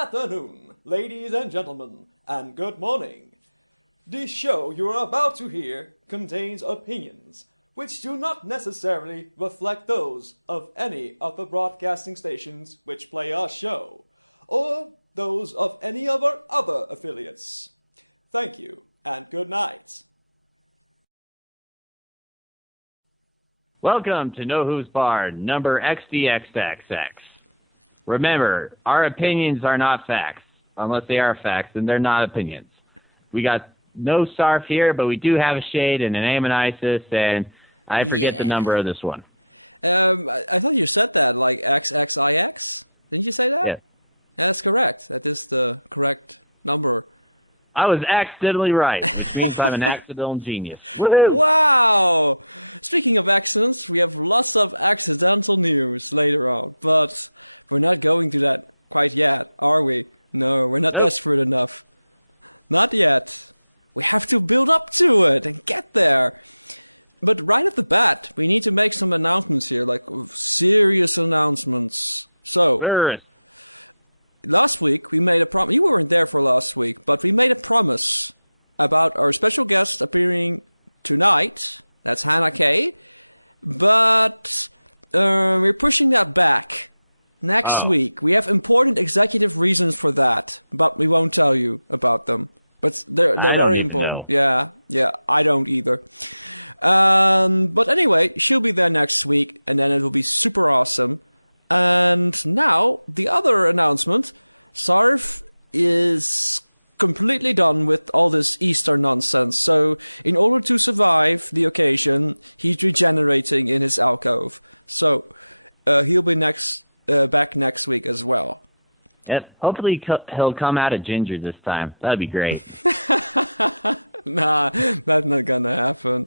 afternoon, ladies and gentlemen, and good morning. The show you are about to hear contains opinions which do not necessarily reflect those of any of the broadcasting stations which play our show, or those of any of our other affiliates. Thank you, and good night. Welcome to No Hooves Bar, number XDXXX. Remember, our opinions are not facts. Unless they are facts, then they're not opinions. We got no Sarf here, but we do have a Shade and an Amonisis, and I forget the number of this one. I thought you said that, like XXIX? Didn't you say that? Yeah. That's correct. That is the correct number. I was accidentally right, which means I'm an accidental genius. Woohoo! Wow! Speaking of accidents, we have lots of accidental news later on, but we're not going to that quite yet, are we? No, we're not desperate enough. Not yet. We have to build up to it and get there. But right at the bat, we need to make some announcements here, like serious announcements. So, last week we made a promise. You weren't there for last week, but we made a promise about our special guest appearing tonight. That's Hannah K. But we're pushing that back. Next week. We have important executive reasons for that, but we won't tell you about them. But they're very important. Yeah, I don't either. But anyway, she'll be there next week, and then it will be super awesome. And now, the other announcement. Sarf is completely done with all this Easter nonsense. So, in order to survive the occasion, he's regenerating in his alcove. So, he'll be back next week as well. Yep. Hopefully he'll come out a ginger this time. That'd be great. Nah, that's not gonna happen.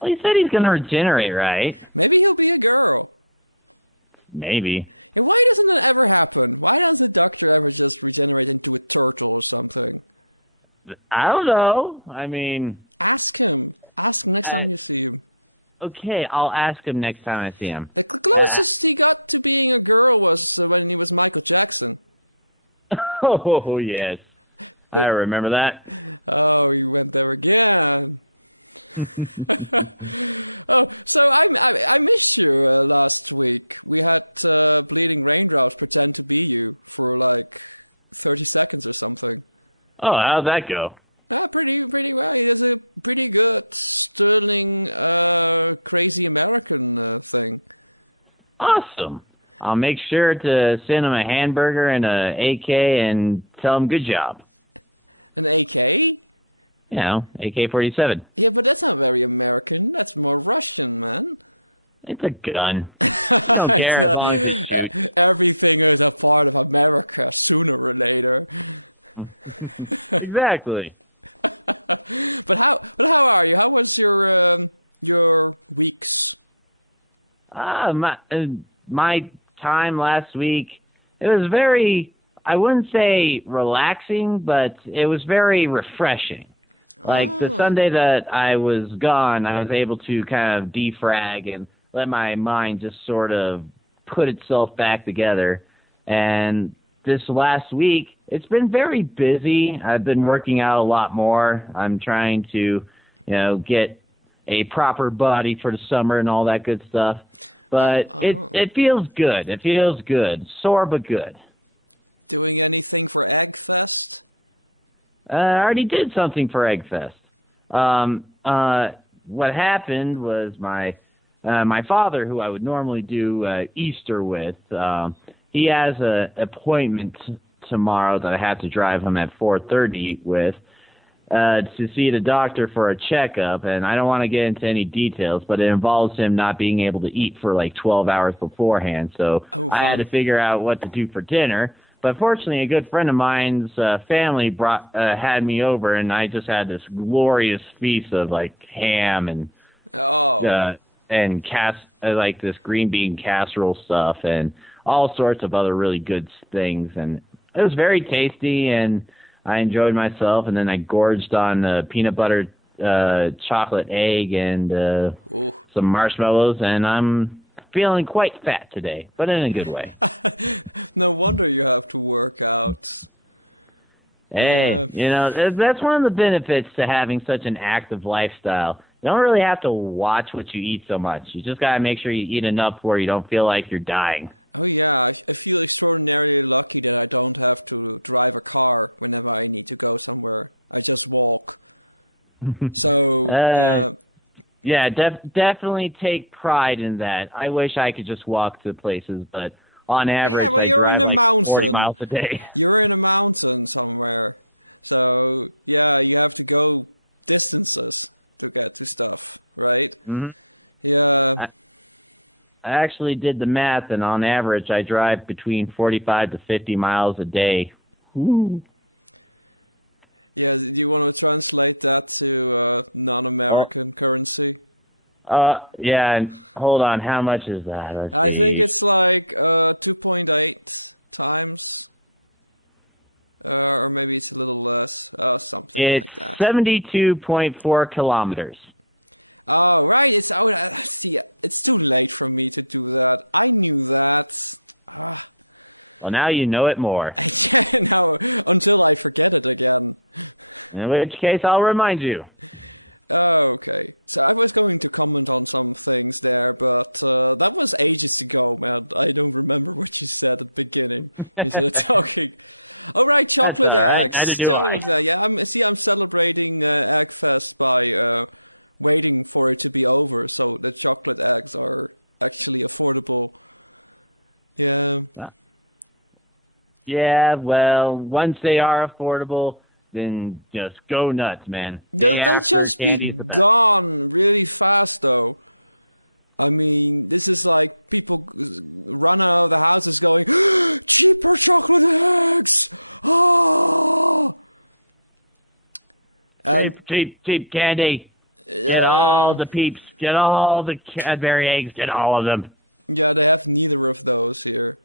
Well, he said he's gonna regenerate, right? Maybe he'll be a girl. Maybe. Yeah, why doesn't that ever happen? Why doesn't the Doctor ever just regenerate into a turtle or something? I don't know. I mean... Ask him. Ask him next time you see him. Okay, I'll ask him next time I see him. The closest he got to being a girl was when he was Michael Jackson. Oh, yes. I remember that. Oh, he went there again. Oh, so I missed you last week. We had Bleeding Raindrops pretend to be you for like 30 seconds or something. Oh, how'd that go? Pretty well. He does a pretty good sterling crazy American thing. Awesome. I'll make sure to send him a hamburger and a AK and tell him good job. An AK? You know, AK-47. Yeah, but that's not very American. That's more Russian, man. It's a gun. I don't care as long as it shoots. Everything is a part of America sooner or later. Exactly. But how are you? How was your weeks? My time last week, it was very, I wouldn't say relaxing, but it was very refreshing. Like the Sunday that I was gone, I was able to kind of defrag and let my mind just sort of put itself back together. And this last week, it's been very busy. I've been working out a lot more. I'm trying to, get a proper body for the summer and all that good stuff. But it feels good. It feels good. Sore but good. Doing anything for Eggfest? I already did something for Eggfest. What happened was my father, who I would normally do Easter with, he has an appointment tomorrow that I have to drive him at 4:30 with to see the doctor for a checkup, and I don't want to get into any details, but it involves him not being able to eat for like 12 hours beforehand, so I had to figure out what to do for dinner. But fortunately, a good friend of mine's family had me over, and I just had this glorious feast of like ham and like this green bean casserole stuff and all sorts of other really good things. And it was very tasty, and I enjoyed myself. And then I gorged on peanut butter chocolate egg and some marshmallows, and I'm feeling quite fat today, but in a good way. No wonder you have to work out. Hey, that's one of the benefits to having such an active lifestyle. You don't really have to watch what you eat so much. You just got to make sure you eat enough where you don't feel like you're dying. Oh yeah, I feel extraordinarily lucky that I don't have to drive a car whenever I need to go somewhere. I just walk. So, yeah, definitely take pride in that. I wish I could just walk to places, but on average, I you're drive in a like mountain. 40 miles a day. You're in a mountain somewhere. So, yeah, you have to go distances to get to stuff, right? Mm-hmm. Yeah. I actually did the math, and on average, I drive between 45 to 50 miles a day. Woo. Yeah, do you want to translate that to non-American currency? Yeah, hold on, how much is that? I think it's like 2.8 times. Or maybe it's a little less. Something like that. It's 72.4 kilometers. Oh, right. See, it's too late for me to do that. I knew that. Well, now you know it more. Yeah, now, until I forget it again. In which case, I'll remind you. Okay. So I was going to comment on some things there, but that was ages ago, man. I don't remember what you said at the beginning. You started talking. All right, chocolate eggs. Neither do I. Yeah, I'm celebrating Eggfest by waiting for it to be over, so the chocolate eggs are actually affordable. Yeah. Yeah, well, once they are affordable, then just go nuts, man. They'll just be gone really fast, though. I mean, this is like people run out of the houses going, cheaper chocolate eggs! Ah! Cheap candy. Get all the peeps. Get all the Cadbury eggs. Get all of them. Yeah, they have neither of those here.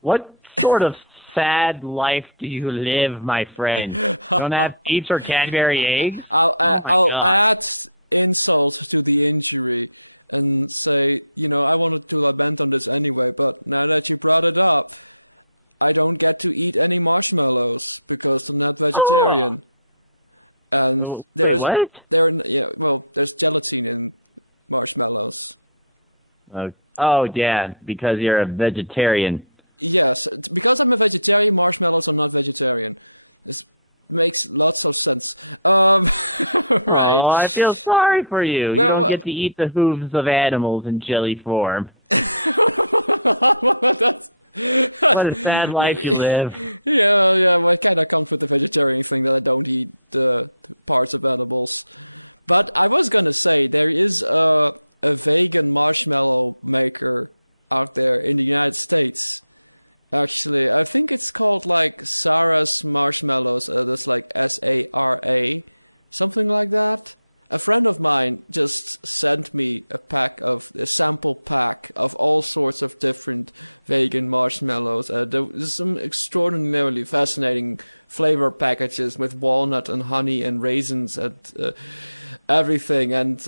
What sort of sad life do you live, my friend? Don't have peeps or Cadbury eggs? I'll add insult to the injury and say, I wanted to lament on this anyway, but now that you brought it up, I don't get to eat any marshmallows because I'm not vegetarian. And there's there's gelatin in marshmallows. Yeah, because you're a vegetarian. Yes, because I'm a vegetarian, marshmallows are not vegetarian. This makes lots of sense. Right. Oh, I feel sorry for you. You don't get to eat the hooves of animals in jelly form. What a sad life you live. Yeah, well, it kind of comes with the vegetarian thing that I don't eat the parts of animals. But I was gonna say, there is a vegan marshmallow maker out there in the United States. Actually, I think it's called like Sarah's Marshmallows. That's like SARA, something like that. A friend of mine just sent me a sample pack of all sorts of different vegan marshmallows. There's some extraordinarily fascinating flavor packages with walnut and honey and raisins and everything. And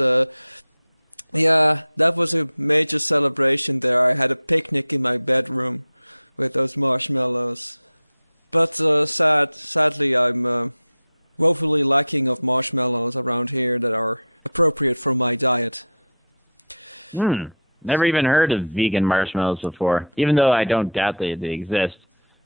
yeah, that was a major celebration there. I had a picnic in my bedroom with those marshmallows. But sadly, I'm woefully lacking of marshmallows around here that are appropriate for my diet. Never even heard of vegan marshmallows before, even though I don't doubt they exist.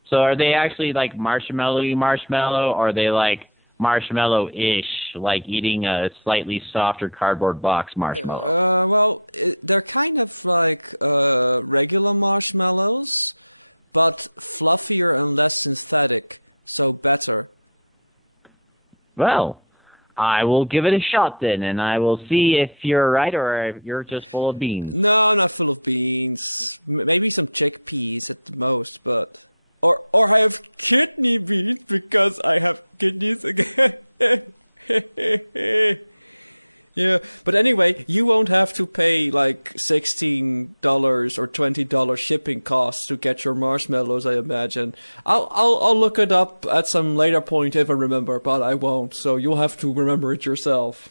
So are they actually like marshmallow-y marshmallow, or are they like marshmallow-ish, like eating a slightly softer cardboard box marshmallow? They're kind of like regular marshmallows, but fluffier and less synthetic, so better. Well, I will give it a shot then, and I will see if you're right or if you're just full of beans. No, not full of beans. Maybe some chickpeas at the most, but... Or I have kidney beans because I have kidneys again. Yeah, but anyway, you won't have to pay like $16 or $20 shipping costs to get your marshmallows, I imagine. I'll look it up at some later point if I remember, but I won't, so you'll have to remember it yourself.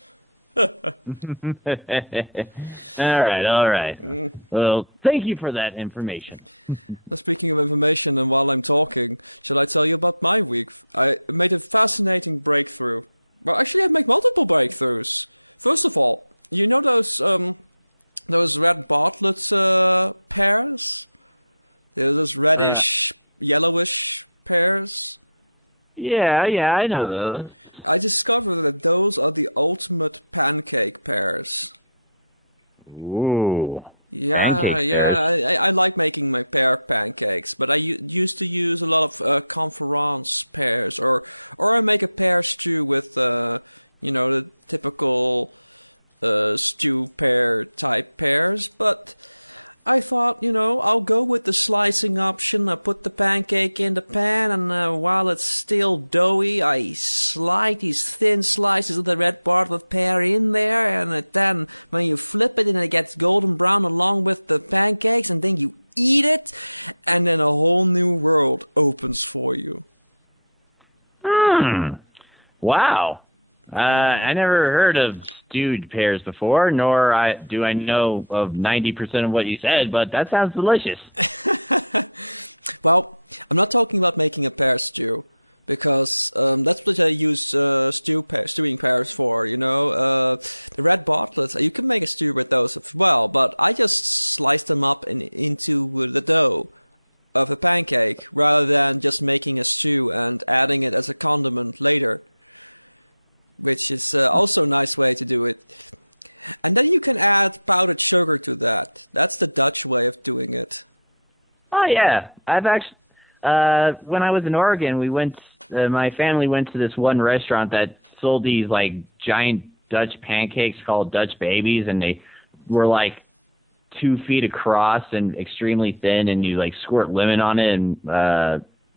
All right. Well, thank you for that information. Now, speaking of information, and while I'm talking, shall I tell you about my week? I made a fascinating breakthrough. Well, actually, I made multiple breakthroughs. First of all, you know those red bartlett pears? They're those reddish, yellowish pears. Yeah, I know those. I discovered that those are the ultimate pancake pears. Ooh. Yeah, Pancake yeah. I like making my pear pancakes, but I used to use a lot of conference pears, or I make a pear stew with the typical stew pear type pears. But I thought, I'll go with the slicing option. I put the pancake in the pan, and while it's still doughy, I slide these thin slices of the red bartlett pear in there, and then when you flip it and it gets golden brown along with the pancakes, and then you eat it, and then a whole new world opens for you. Wow. I never heard of stewed pears before, nor do I know of 90% of what you said, but that sounds delicious. Well, I'm not talking about making a pear stew, because that's what I use stewing pears for, the red bartlets. You can make a stew with those as well, but I just slice them up into the dough of a pancake, rather than just making a stew and adding it as a condiment later, which is also a nice way to do it. And then you can add powdered sugar to that. That's the Dutch way of doing it. Oh, yeah. I've actually, when I was in Oregon, my family went to this one restaurant that sold these, giant Dutch pancakes called Dutch babies, and they were, 2 feet across and extremely thin, and you, squirt lemon on it and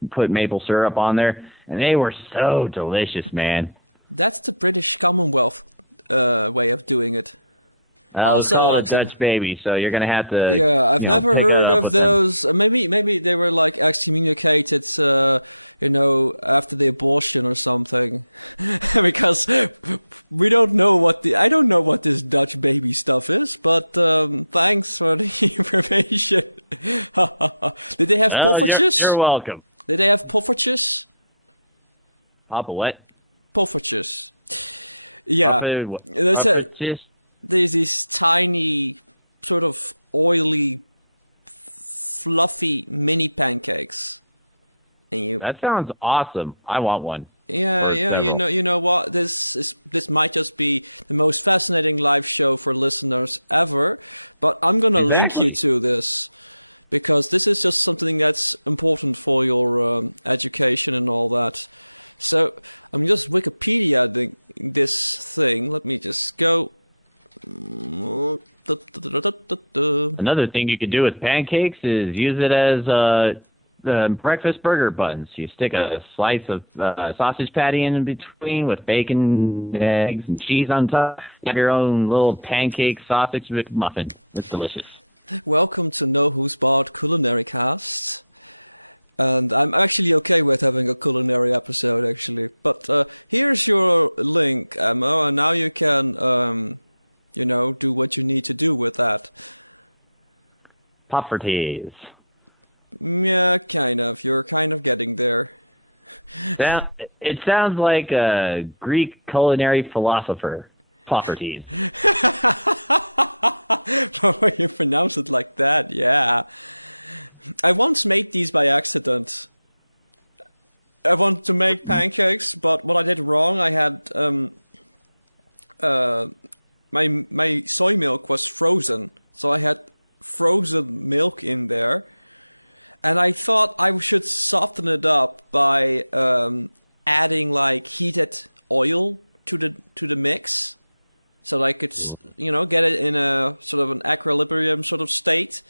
put maple syrup on there, and they were so delicious, man. That's the British Commonwealth way of doing it. Also, call it Dutch baby, so you're gonna have to. Yeah, I've never heard of those. Maybe they were excommunicated, after the abortion or something, because we don't know I don't know what this Dutch baby stuff is. But thanks for the information. Did they have poffertjes? You're welcome. Did they have poffertjes? Papa what? Poffertjes. Yeah. Poffertjes? There's these tiny, sort of oily, fluffy mini pancakes. And that sounds awesome. I want one. Yeah. You know what? This might just be the most fascinating live show for listeners ever. But I'm gonna link you to this, because this is just something that's important for your education and all that. So I'm just Wikipedia this thing. Let me just go. Another thing you could do with pancakes is use it as breakfast burger buns. You stick a slice of sausage patty in between with bacon, eggs, and cheese on top. You have your own little pancake sausage McMuffin. It's delicious. Welcome to No Who's Bought Culinary Cast. And I'm actually okay with having a culinary episode, actually. But here's your link, Ammo, and now you can, do what you need to do with that. Poffertjes. Yeah, kind of. You're kind of getting there. It sounds like a Greek culinary philosopher. Poffertjes. When you pronounce it like that, yeah. I once made these by accident. I wanted to make pancakes, but what I did wrong, I had my soy milk was frozen, so I had frozen milk in there, and I thought I should soften it up by adding heated oil to the mix, so that I could get it in a sort of an equilibrium sort of state.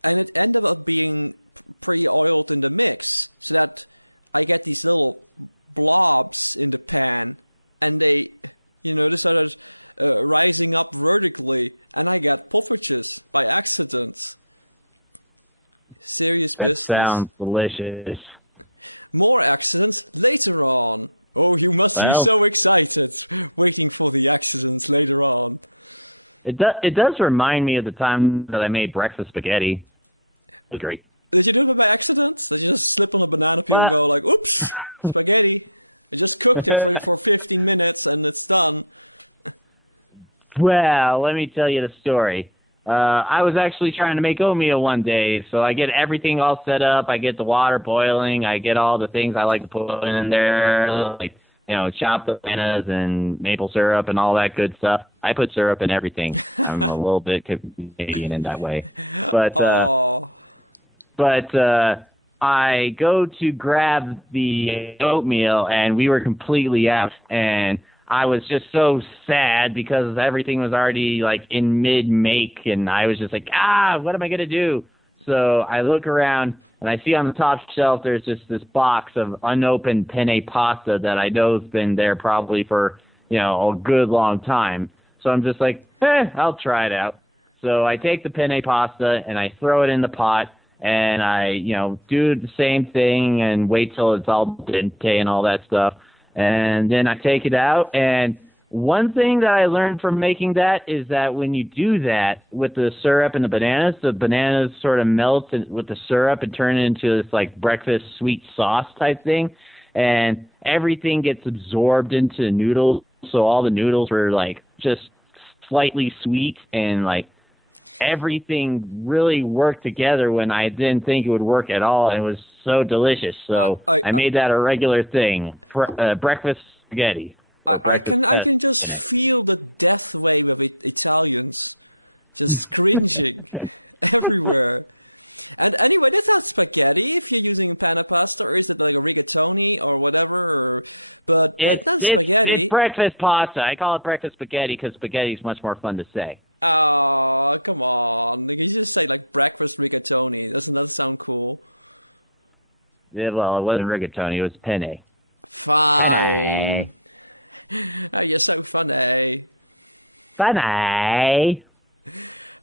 And it ended up being pre-oiled in the mix, so that I get these little blobs in the pan, and they, they started rising up vertically, and I got poffertjes by accident. Serious business. That sounds delicious. More accidents later on. Oh, you must be so excited, waiting for the accidents later on. It does remind me of the time that I made breakfast spaghetti. It was great. Did you do it by accident? Did you just slip on a banana peel and go like, oops, spaghetti? I just cooked it for 15 minutes and it's done. Well, let me tell you the story. I was actually trying to make oatmeal one day, so I get everything all set up. I get the water boiling. I get all the things I like to put in there, like, chopped bananas and maple syrup and all that good stuff. I put syrup in everything. I'm a little bit Canadian in that way. But I go to grab the oatmeal, and we were completely out, and I was just so sad because everything was already, like, in mid-make, and I was just like, what am I going to do? So I look around, and I see on the top shelf there's just this box of unopened penne pasta that I know has been there probably for, a good long time. So I'm just like, I'll try it out. So I take the penne pasta, and I throw it in the pot, and I, do the same thing and wait till it's all dente and all that stuff. And then I take it out, and one thing that I learned from making that is that when you do that with the syrup and the bananas sort of melt with the syrup and turn it into this, like, breakfast sweet sauce type thing, and everything gets absorbed into the noodles, so all the noodles were, like, just slightly sweet, and, like, everything really worked together when I didn't think it would work at all, and it was so delicious. So I made that a regular thing. Breakfast spaghetti. I can just feel the death wave of Italians just cringing everywhere. And anyway, that's not spaghetti if you're using panna pasta, or is it like a rigatoni or whatever? But it's not spaghetti. It's breakfast pasta. I call it breakfast spaghetti because spaghetti is much more fun to say. Oh, come on. You just say like breakfast rigatoni. Doesn't that sound cool? Yeah, well, it wasn't rigatoni. It was penne. Fine. Penne. Oh, you're so funny. Funny.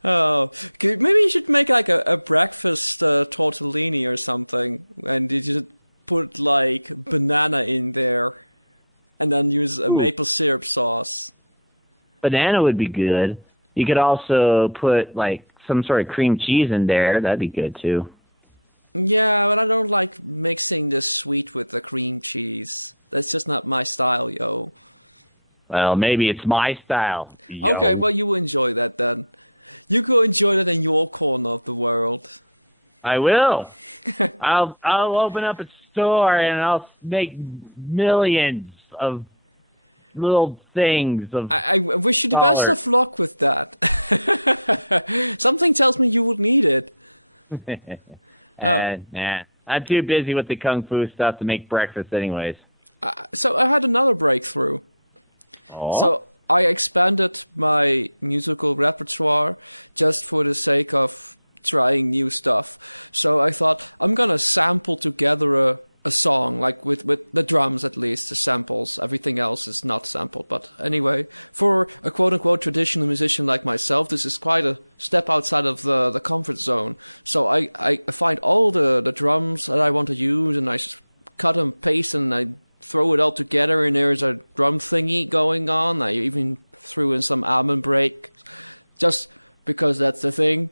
Oh, maybe you should make like a breakfast tortellini or something, and you just put like banana in there, and then use a maple syrup sauce. Banana would be good. You could also put like some sort of cream cheese in there. That'd be good too. Yeah, but I don't like mixing the sweet with the cream cheese. That's just not my style, yo. Well, maybe it's my style. Yo. Okay, well, you will enjoy that then. You go enjoy that in your corner of the world. I will. I'll open up a store and I'll make millions of little things. I wish you the best of luck with that. Something tells me you would need it. Nah, I'm too busy with the kung fu stuff to make breakfast anyways. So I had another breakthrough. Oh. So I expanded my musical repertoire just for the sake of trying new stuff. So I thought I'm gonna sample together a song, like with the drums at least, the samples. Everything else is not sampled. But anyway, for a quote-unquote traditional musician like myself, this is quite a step outside of the comfort zone. So I find all the drums that I want to use, and I cut and paste, and I throw it all together, and there's a drum thingy going on. I even threw in some almond break, just because that's the thing.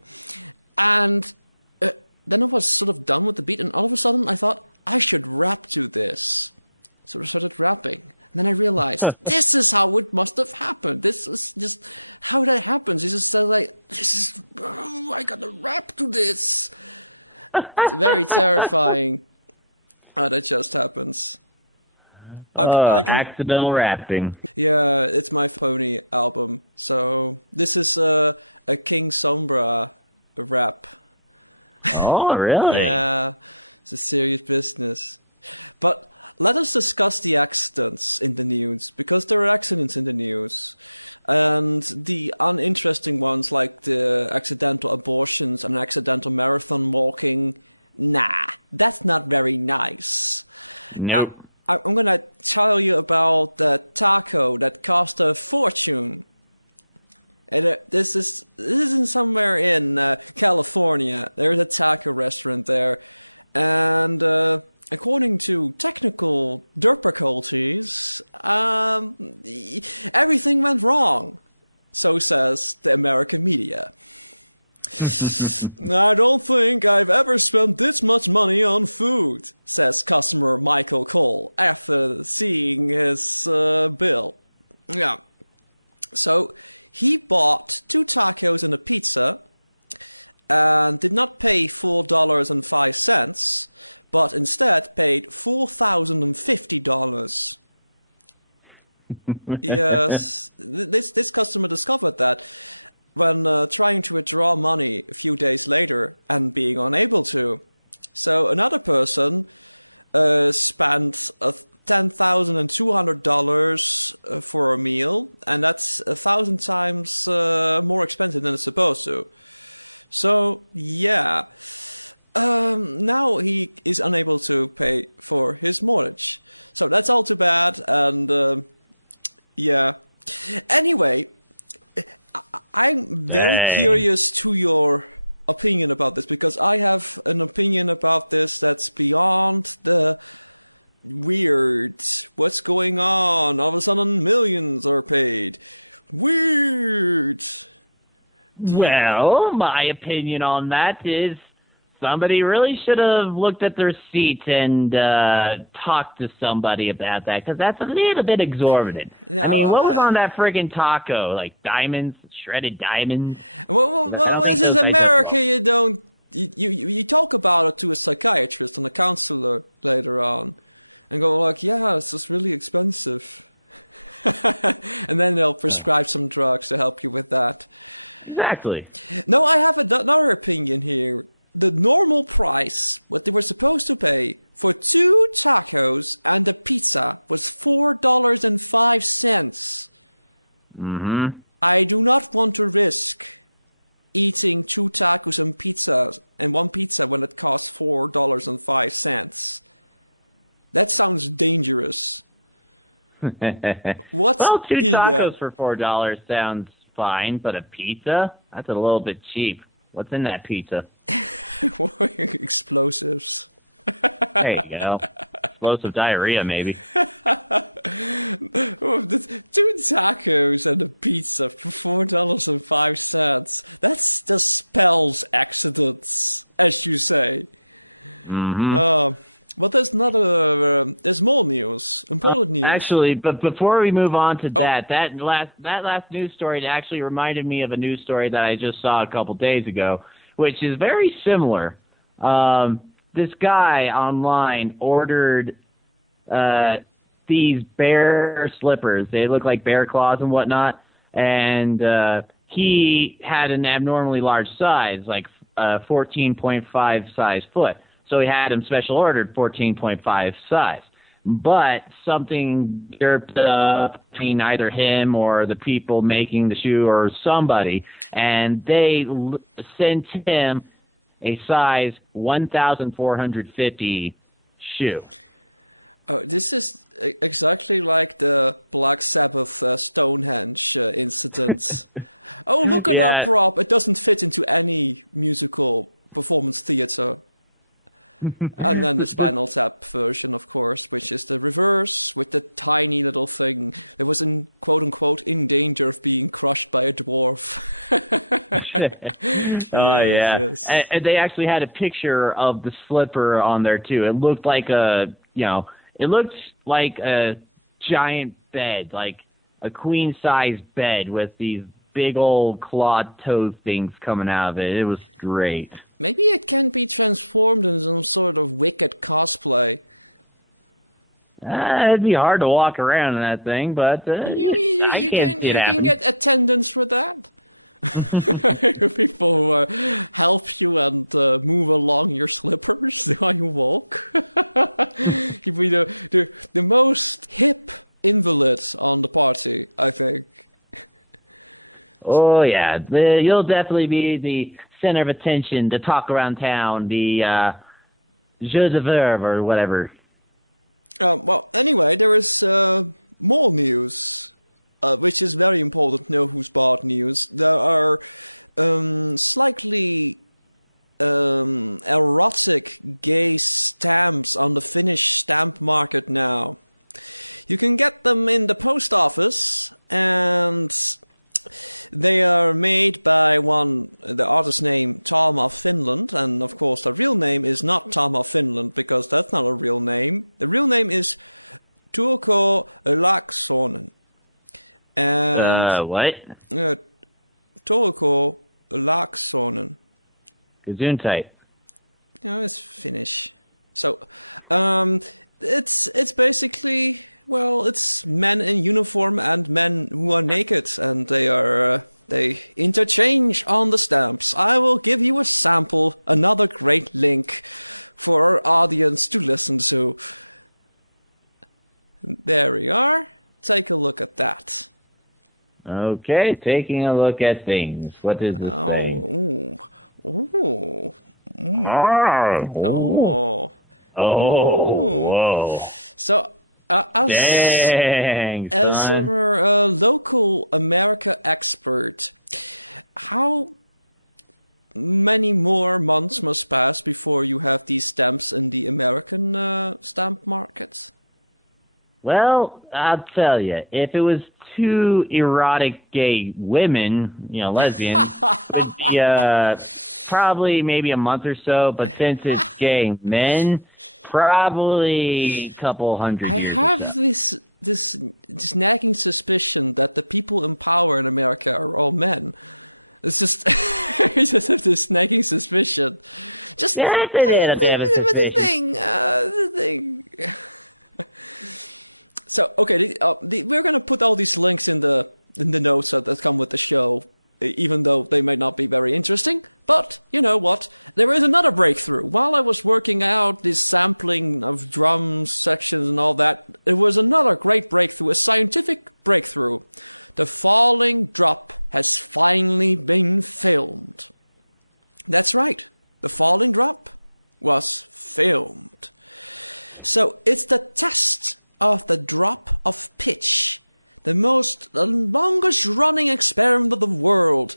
And then I was sort of done with the beat, and all of a sudden I thought, I should rap to this. So I started rapping. And then I realized, this is how it must have happened. This is just how that happens. It's just like, I gotta rap to this. It's very terrifying how that just happens. Accidental rapping. Yeah, it's my pony album. So this is a King Sombra rap. Oh, really? Yeah, it's a serious business. But let us discuss the accidents in the news, because there are accidents in the news. And the uninteresting ones, like the accidental abortions and accidental marathon walking, nah, that's not very nice. Nope. I'm gonna tell you about the taco that cost a fortune. And this isn't somewhere in California. There's a taco restaurant there, and according to technical difficulties, everything went wrong. So says the American media. I don't think I've ever spent this much money on food, says customer Michael Cole after seeing his bill. Yeah. So he bought 2 tacos and a pizza and did not pay $4.05, but instead paid $4,050. Yes, this customer discovered that when trying to withdraw money a few days later and being unable to. So another person spent $10,200 for a meal, and that's 1,000 times more expensive than it's supposed to. So, yeah. Now he is unable to pay for his mortgage. So that's all too bad, and yeah. Anyway, I'm very curious to your opinion about this, because I have an opinion about this that's beyond the weird. What's going on? All of a sudden millions are paid. Weird. Well, my opinion on that is somebody really should have looked at their receipt and talked to somebody about that, because that's a little bit exorbitant. I mean, what was on that friggin' taco? Like diamonds, shredded diamonds? Well, this is America. You don't. You talk about it to a psychiatrist and a counselor later on, and go like, "Yeah, this is really expensive," and then they'll prescribe some drugs to help you with that. Exactly. No, I have another opinion here. The normal price, what they were supposed to pay for 2 tacos and a pizza, was $4.05. Mm-hmm. I do not want to risk eating 2 tacos and one pizza when it costs $4.05. That sounds dangerous. What's well, 2 in tacos that? for $4 sounds fine, but a pizza? That's a little bit cheap. What's in that pizza? Explosives. There you go. Explosive diarrhea, maybe. 2 tacos and a pizza for $4.05. That just spells accidents, as you say. Mm-hmm. But there's there's more news, important news. Actually, but before we move on to that last news story actually reminded me of a news story that I just saw a couple days ago, which is very similar. This guy online ordered these bear slippers. They look like bear claws and whatnot, and he had an abnormally large size, like 14.5 size foot. So he had him special ordered 14.5 size. But something derped up between either him or the people making the shoe or somebody, and they sent him a size 1,450 shoe. Oh, this is exactly like the Black Sabbath Stonehenge incident. Oh, look at our prop. It doesn't fit into any musical performance theater. And then the Spinal Tap version, of course, which is the reverse with the tiny little thing that was in quote-unquote in danger of being crushed by a dwarf. Yes. And they actually had a picture of the slipper on there too. It looked like a giant bed, like a queen-size bed with these big old clawed toe things coming out of it. It was great. Maybe it can be transformed into some sort of wicked cosplay. It'd be hard to walk around in that thing, but you can get attendance for that. People help you and move along your slippers while you walk. You'd be the most hip invalid on the party, I think. Oh, yeah. You'll definitely be the center of attention, to talk around town, the jeu de verbe or whatever. Well, anyway, there is more news, which is very important. Know who's bought news. There are slightly erotic gay stamps on the Finnish stamp market now. You can get them in the post office, and they are made by the artist name Tom of Finland, and of course the real name is not Tom of Finland, because that's not a real name. The real name is Turko Laaksonen. And what? Turko Laaksonen. Gesundheit. No, it's Finnish. So, it's basically, well, it's men in uniform and men who are naked, and they interchange on the stamps. I will give you a sample, another great link for our audience to listen to. There we are. Take a look at that. Okay, taking a look at things. What does this say? Oh. Whoa. So, Dang, as son. a local America expert, how many more months must pass before you have these stamps in the American stamp market? Well, I'll tell you, if it was two erotic gay women, lesbian, it would be probably maybe a month or so, but since it's gay men, probably a couple hundred I years. have this nagging suspicion that the people in power in America are all men. It's just, I just have this nagging suspicion. Just That's a little bit of a suspicion. the thing. So, okay, we're going to put all these links in the notes that come with the show, even though they may not be very interesting. But, you know what? There is another breakthrough. While I was working out this sampling of drum sections and all that, there was another great breakthrough, a scientific breakthrough. The falling drop has finally been filmed. That's right. The falling drop was filmed. So, it's the test of the drop of pitch. The longest running experiment of the world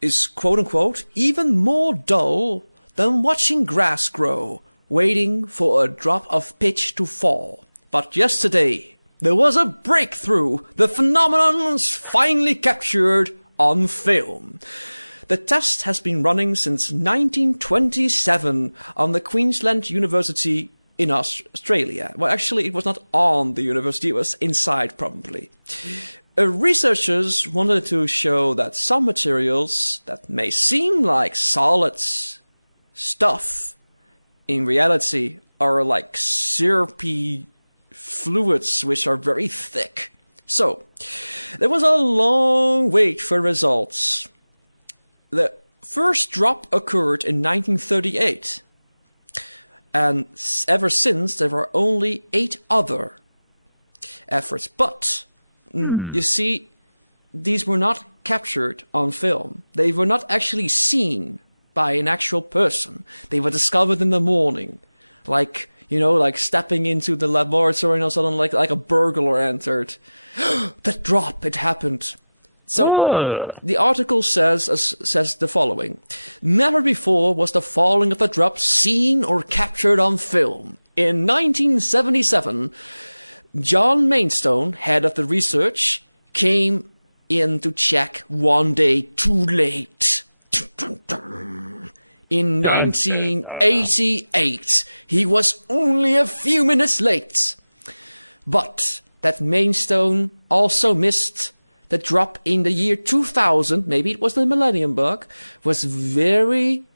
is, quote unquote, even more dull than watching grass grow, waiting for a drop of pitch to fall. But yesterday, there was a breakthrough. The phenomenon was finally captured on film. The test has been running since 1927 on the Queensland University in Australia. Well, actually, it was not on the university, it was inside, probably. Researchers wanted to show that some materials that may seem like solid stuff, in reality, are like syrupy fluids which are very thick. So, there was a long wait for results. The first drop occurred in 1938. And ever since, there were only 8 other efforts. But, you see, these were not captured on film. They were not actually seen by an actual person. They were discovered in the morning. Like, like stepping into the laboratory and all of a sudden, like a burglar entered. The drop, it happened. So, the article says the following. Never before was the falling of a drop seen or captured on film. In 1977, John Mainstone, head of the research, came in to check one day too late. In 1988, he was only a few minutes late. But that Mainstone also missed the drop in the year 2000, maybe it was the Millennium Bug, was very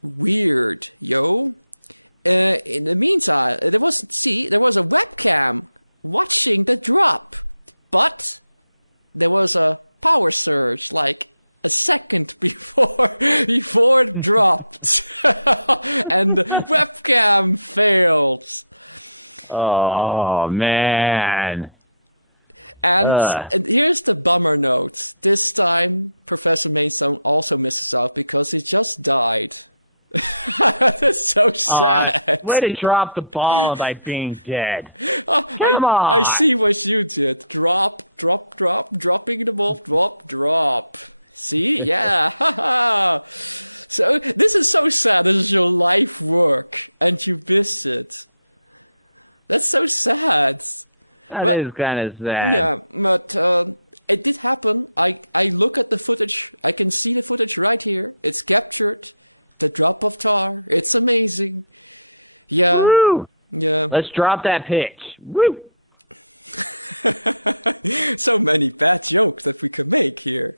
weird, yo. In the meantime, there was a webcam watching the drop, but there was a power surge, like a second before it dropped, and the webcam failed. Oh, man. And here's the bummer note. This time, Professor Mainstone also misses out because he just died. That's so sad. Way to drop the ball by being dead. Come on. I see what you did. Drop, dropping the ball, drop. See? Yeah. So this is so sad. This is your life work, and you miss it. That's so sad. That is kind of sad. Yeah, but it did happen. I look at the footage. I can see the footage right here. It's captured. The drop of tar. It's amazing. Yeah. Woo! Yeah. Let's drop that pitch. Woo! So many bad jokes that we could make here.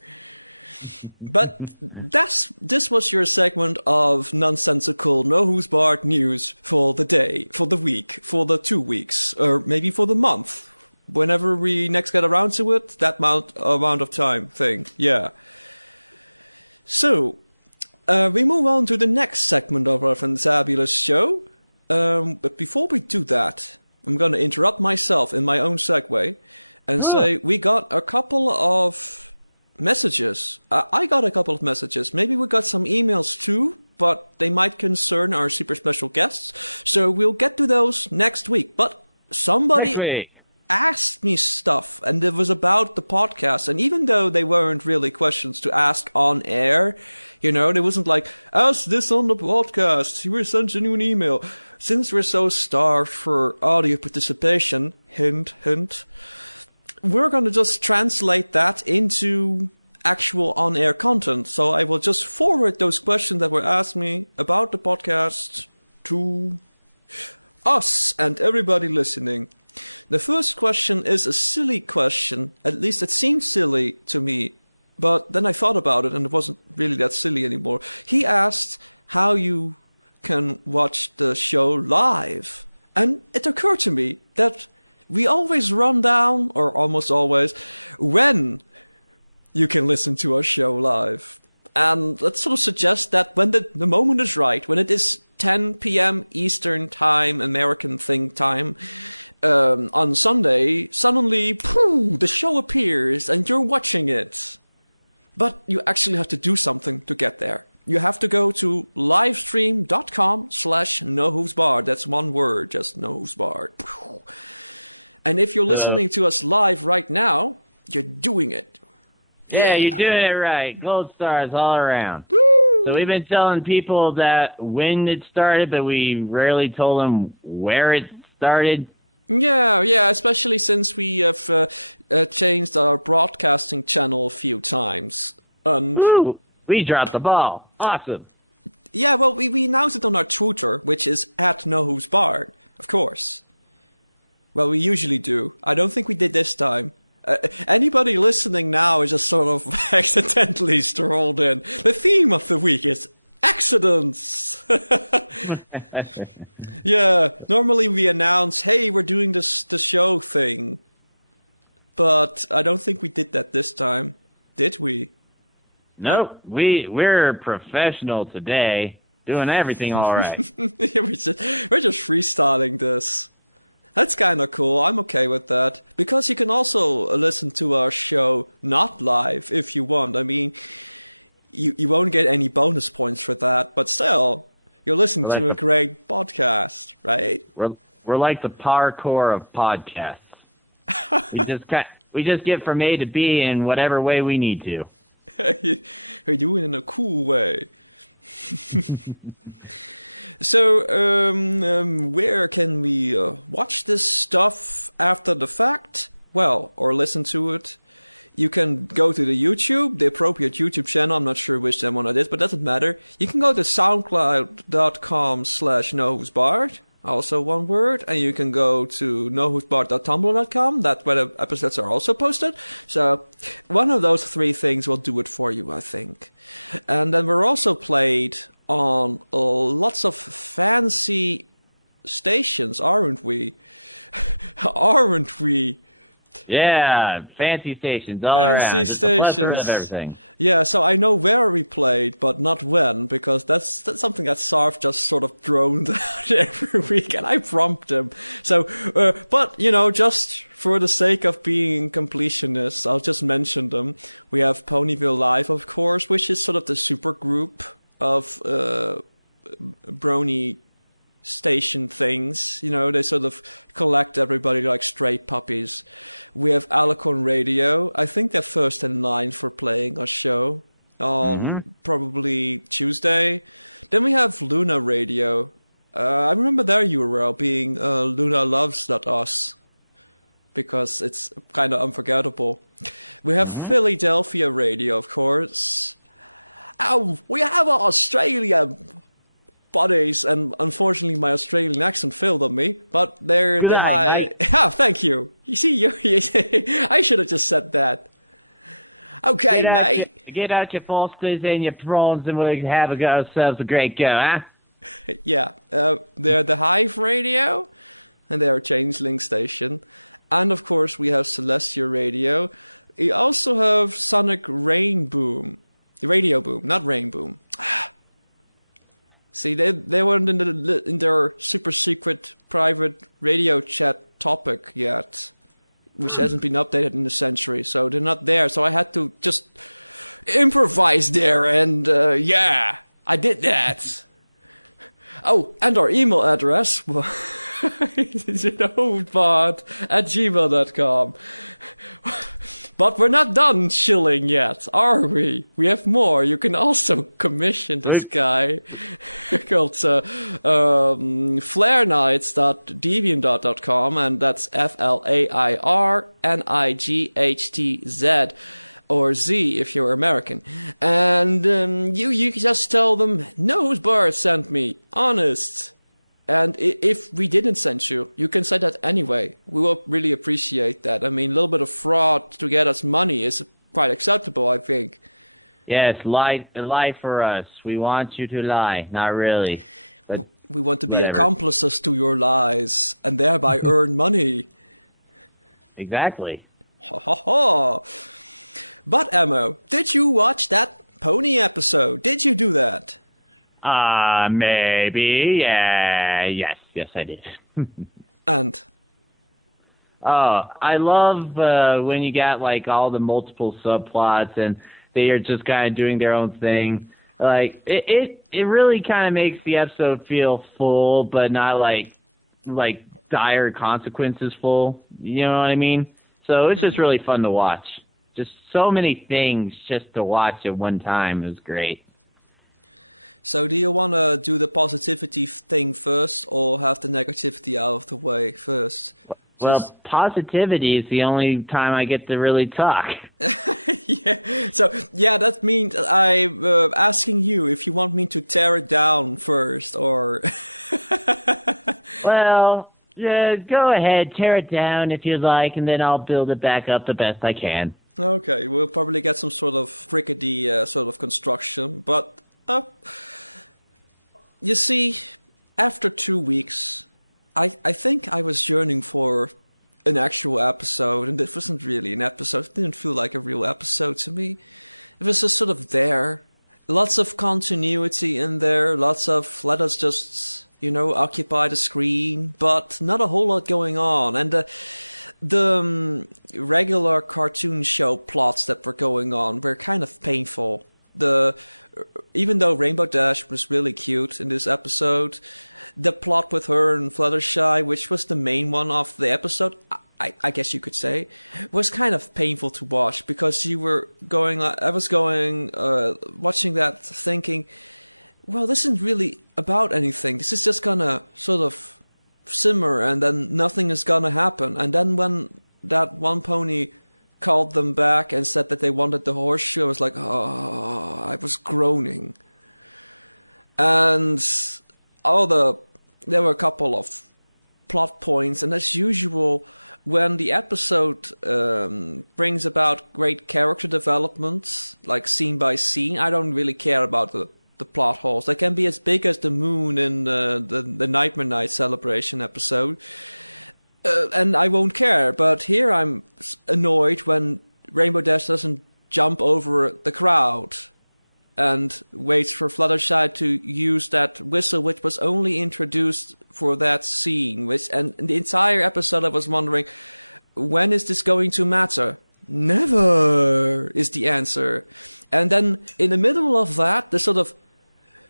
But this was your segment of nonsensical No Who's Barred news for the day, for the week, for the 2 weeks, or maybe for the month. Whenever we next get around to it, that amount of time thing. Yeah. So, we move on to the next segment of our fantabulous show. But before we do that, I'm going to interrupt myself in my own segue and say we got a couple of messages. I got a couple of messages. Maybe we got some emails too, but they might concern our super special guests. So we'll get to those next week. But somebody asked me stuff, and it was about the podcast. And even though they weren't really questions to ask on air, you know, there wasn't like, ask this on the podcast. You were sent a new email. Since we're so starved for audio participation, hint, hint, we're going to just translate that into actual on-air content. So I will just forward those questions that were asked me about the podcast to us and everybody listening. The first question is a silly question. At least it seemed silly to me. But then I thought about it and it wasn't really that silly anymore. He asked how you can watch the show live. And it occurred to me that we always run down, or almost always, when you can listen to our show live. And let's sort of suggest that when the moment is right, when it is 10 p.m. Eastern Time, American Thing Time, on Sunday, suddenly, the show appears and you're watching it. But you actually have to do something to get there. You have to go to livestream.com/nohoovesbarred. That's one word, just nohoovesbarred. And if you're listening to us live right now, you're doing it. Yeah, you're doing it right. Gold stars all around. Woo! So we've been telling people that when it started, but we rarely told them where it started. Yeah, especially since we have changed our broadcasting channel a few times. Woo! We dropped the ball. Awesome. Yeah, well, we announced it on our Twitter, which is @nohoovesbarred, of course. Well, we usually do. I don't think we did this time. Anybody listening now is just sort of accidentally strolled in. The theme of the week is accidents. Yeah, normally we announce, hey, we're doing the show thing. But I don't think we did that this time. Did we? Nope. We're professional today. Doing everything all right. Yeah, we're just freestyling this. That's kind of cool. I'm okay with that. Because you can also listen to our show not live if you want. I mean, you won't get any bonus points for that, but still, you're listening to a great podcast, right? We're like the parkour of podcasts. we just get from A to B in whatever way we need to. You're doing it in a cool way. So, where can we watch this stuff after the fact? Well, or listen to it. You can go to the YouTube, the appropriate YouTube channel. I'm not sure which one it is, but it doesn't matter. You can go to soundcloud.com/nohoovesbarred, also one word, and you can go to nohoovesbarred.tumblr.com. That's where the episodes are also posted. So, one of those three things will do it for you, I think. And then we're also played on lots of fancy stations, aren't we? Aren't we? Yeah, fancy stations all around. Fancy Just a plethora stations. of everything. Yeah, so I know where we played, but not when, because that's something that Sarv just sort of droned out every week, and I prompt him. So, but, you know, just for the sake of being completionists, I'll just mention them. We have Ponyville Live, of course, which is sort of the super group of brony station things. You know, they sort of collect everybody like stray puppies. We have Alicorn Radio. I think they're first in line for playing our show. on probably Tuesday. Then we have Luna Radio. I remember their URL being lunaloves.us, because it's kind of unforgettable. We have Philadelphia Radio, of course. We have our Australia buddies, and unfortunately my Australian accent failed on me, but they're the high... Ah, thank you. You see, I should have just said that. Okay, mate. Get out your Fosters and your prawns and we'll have ourselves a great go, huh? Yeah, they're the Hive Radio, and they're a Changeling station. And of course we have Celestia Radio. We also have Sonic Rainboom. Radio Boom, not Rain Boom. See, they weren't in their super secret private radio chat topic yet, which hasn't been updated in a century, so they're not there. So I had to just improvise there, and yeah, I did that. Oh, and our email address is hoovepod@gmail.com. But we're not done shilling yet, are we? We have more. You can also commission this guy called flairnights.deviant.com, and that's FLAIRNIGHTZ, or Z if you're American. And you just tell them, Nosebird sent me, honest. And if we didn't send you, you can say that anyway. We will really appreciate that. I mean, a little bit of fraud to get us money is quite acceptable, I think. Yes, lie for us. We want you to lie. Not really. But we want to be accomplices to your lies and thereby earn money. Exactly. Ha ha ha. But, Emo, did you watch that pony episode? Did you do that? Maybe. Yes, I did. And? Oh, I love when you got like all the multiple subplots and they are just kind of doing their own thing. Like it really kind of makes the episode feel full, but not like dire consequences full. You know what I mean? So it's just really fun to watch. Just so many things just to watch at one time. It was great. So do you want to do the positivity thing first, or have the negativity out of the way first? Well, positivity is the only time I get to really talk. Yeah. So, yeah, that means I'm asking you if you want me to tear it down first, or... Well, go ahead, tear it down if you like, and then I'll build it back up the best I can. Okay, we'll probably get some sort of rickety sort of construction, but... You see, after 2 weeks, I think I was yearning for an actual episode, and it wasn't really an episode. It didn't feel like a real episode to me. It was just sort of there. Lots of continuity in there, lots of let us just, occupy the screen, but not a whole lot going on. And the regular cartoon show plots that were going on were kind of painful. Even though Rainbow Dash was really cute in this episode, the plot with her and Fluttershy, which was the main one of the episode, I guess you could say, was kind of painful to watch, because I was watching that thinking, well, this isn't really about anything. This is just gonna sort of simmer and then nothing is gonna happen. And then when that one pony called them back and said that they wanted the horseshoe, I was like, oh, I was groaning. And there were a couple of plot points, and as usual, when the episode brings about great character development, like scene by scene, I don't really care about the plot holes. They can be as big as the moon in the Nightmare Night celebration episode. And I won't care, but here I'm annoyed when Rainbow Dash doesn't jump over the crowd and waits for Fluttershy to use that whistle, which was only introduced for that scene. And the entire episode I was wondering, when is this going to matter? Never is the answer. And then in the middle of that, the sort of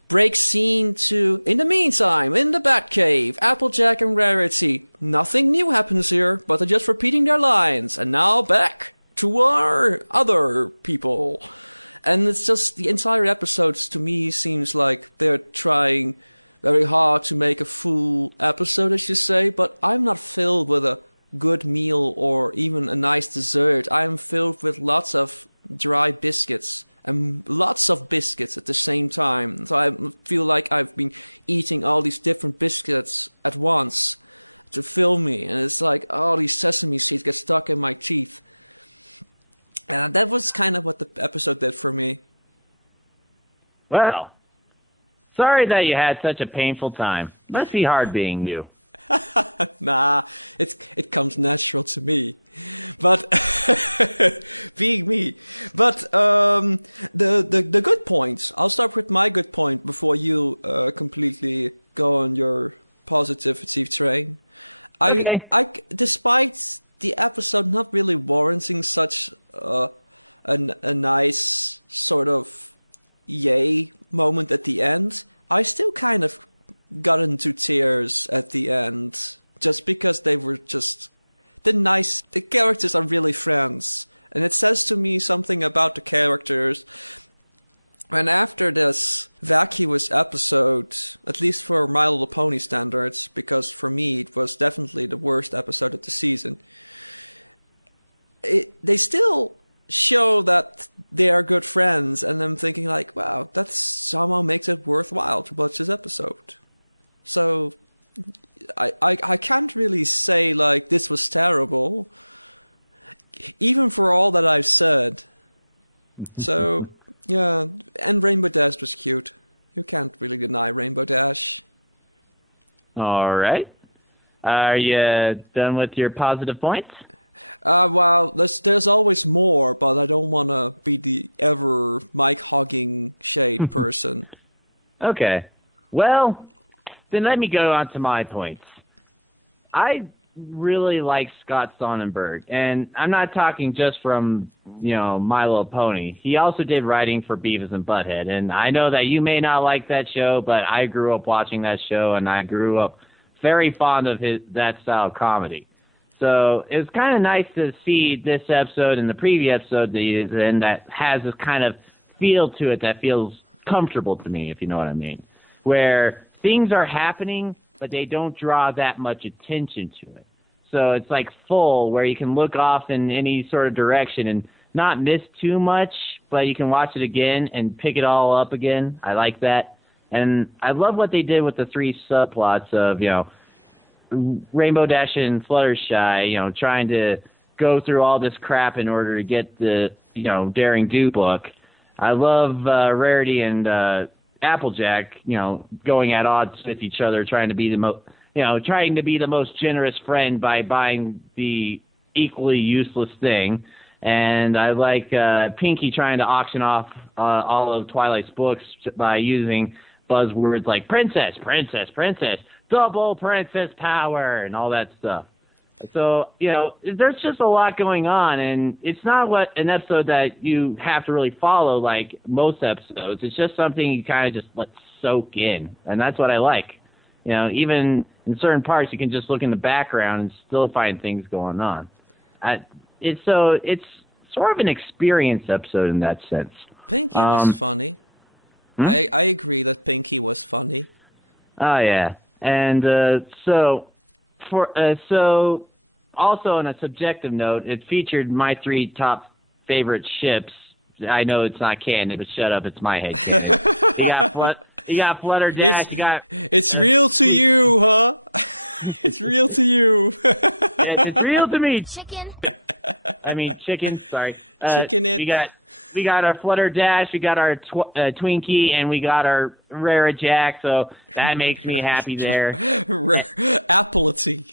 break scene to, in the meantime, in the Batcave, Applejack and Rarity. Nothing new happens here, but they're just repeating their lines. And now back to our other people. And it's just the entire episodes to me seems like they're trying very hard to make a full episode, as you say, but I'm not filled with a good meal or even a nice dessert. I'm filled with lots of dry biscuits and lots of biscuits at the same time. So I feel like I've been eating all these different biscuits at once to fill me, and it's like all these sesame seeds get stuck in my teeth. And that was kind of what the episode did for me. Well, sorry that you had such a painful time. Must be hard being you. Nah, it comes natural to me. But being me. But the good points. I'll start with my good point before you completely go on your positivity train. Okay. Despite the episode not really warranting such a nice sort of yay moment at the end, I still kind of got into tears at the end, just because they were just the characters are really friends, and it says to me something about the characters. And after this vacuous episode, at least for My Little Pony standards, because for me it was definitely the worst episode of the season, they still show that they are good friends, and I'm thinking like, wow, that somehow makes it worthwhile to watch this episode. So I can't really say like this was terrible, even for all that I've said. So yeah, and Rainbow Dash was cute. You can't really deny Rainbow Dash. All right. Are you done with your positive points? Well, there's always more, but I don't want to be the ever mic-hogging Shade person. Okay. Well, then let me go on to my points. I really like Scott Sonnenberg, and I'm not talking just from, My Little Pony. He also did writing for Beavis and Butthead, and I know that you may not like that show, but I grew up watching that show, and I grew up very fond of that style of comedy. So it was kind of nice to see this episode and the previous episode that has this kind of feel to it that feels comfortable to me, if you know what I mean, where things are happening, but they don't draw that much attention to it. So it's like full, where you can look off in any sort of direction and not miss too much, but you can watch it again and pick it all up again. I like that. And I love what they did with the three subplots of, Rainbow Dash and Fluttershy, trying to go through all this crap in order to get the, Daring Do book. I love Rarity and Applejack, going at odds with each other, trying to be the most generous friend by buying the equally useless thing. And I like Pinky trying to auction off all of Twilight's books by using buzzwords like princess, princess, princess, double princess power, and all that stuff. So, there's just a lot going on, and it's not an episode that you have to really follow like most episodes. It's just something you kind of just let soak in, and that's what I like. Even in certain parts, you can just look in the background and still find things going on. It's sort of an experience episode in that sense. Pinky was funny. I agree that Pinky was funny. Oh, yeah. And so also on a subjective note, it featured my three top favorite ships. I know it's not canon, but shut up, it's my head canon. You got Flutterdash, It's real to you, huh? It's real to you. It's real to me. Chicken. Chicken, sorry. Chicken it. We got our Flutterdash, we got our Twinkie, and we got our Rarajack, so that makes me happy there. Apple tea.